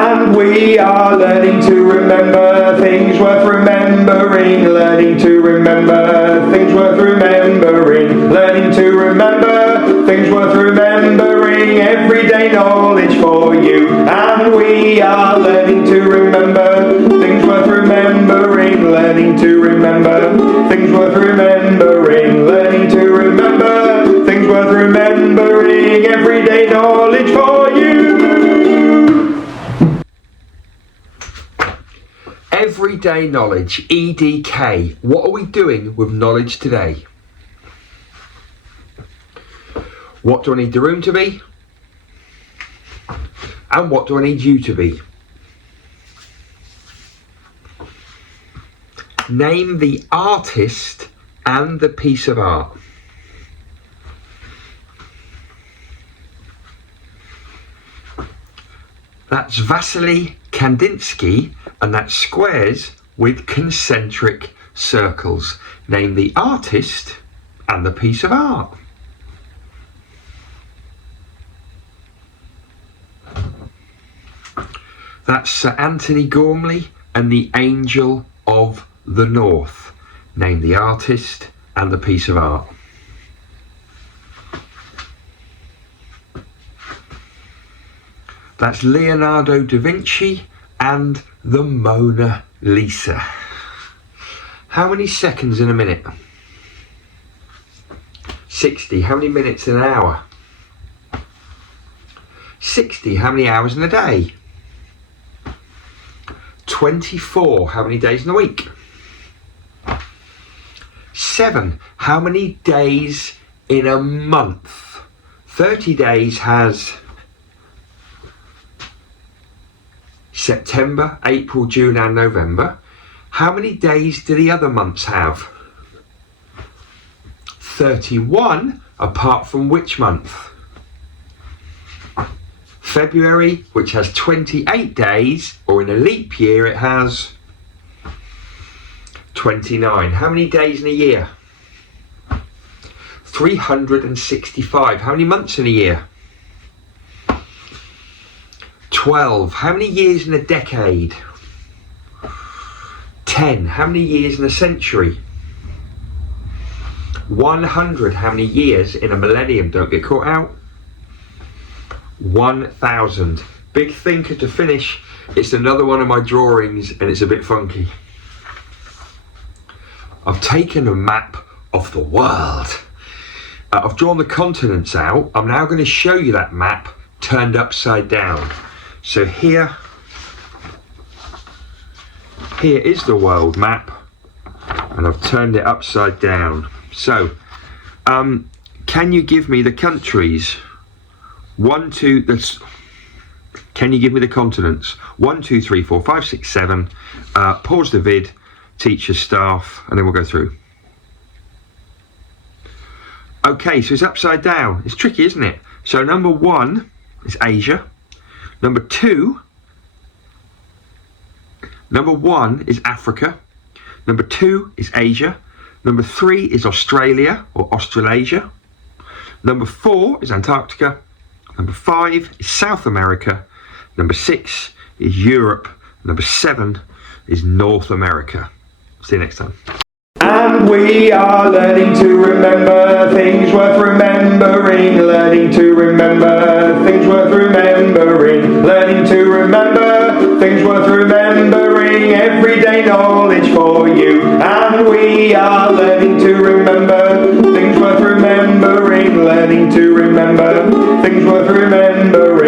And we are learning to remember things worth remembering, learning to remember things worth remembering, learning to remember things worth remembering, everyday knowledge for you. And we are learning to remember things worth remembering, learning to remember things worth remembering, learning to remember things worth remembering, everyday knowledge for you. Everyday knowledge, EDK. What are we doing with knowledge today? What do I need the room to be? And what do I need you to be? Name the artist and the piece of art. That's Vasily Kandinsky, and that's squares with concentric circles. Name the artist and the piece of art. That's Sir Anthony Gormley and the Angel of the North. Name the artist and the piece of art. That's Leonardo da Vinci and the Mona Lisa. How many seconds in a minute? 60. How many minutes in an hour? 60. How many hours in a day? 24. How many days in a week? 7. How many days in a month? 30 days has September, April, June and November. How many days do the other months have? 31, apart from which month? February, which has 28 days, or in a leap year it has 29. How many days in a year? 365. How many months in a year? 12. How many years in a decade? 10. How many years in a century? 100. How many years in a millennium? Don't get caught out. 1,000. Big thinker to finish. It's another one of my drawings and it's a bit funky. I've taken a map of the world. I've drawn the continents out. I'm now going to show you that map turned upside down. So here is the world map and I've turned it upside down. So can you give me the countries? Can you give me the continents? 1, 2, 3, 4, 5, 6, 7. Pause the vid, teacher, staff, and then we'll go through. Okay, so it's upside down. It's tricky, isn't it? So number 1 is Asia. Number 2, number 1 is Africa. Number 2 is Asia. Number 3 is Australia or Australasia. Number 4 is Antarctica. Number 5 is South America. Number 6 is Europe. Number 7 is North America. See you next time. And we are learning to remember things worth remembering, learning to remember things worth remembering, learning to remember things worth remembering, everyday knowledge for you. And we are learning to remember things worth remembering, learning to remember things worth remembering.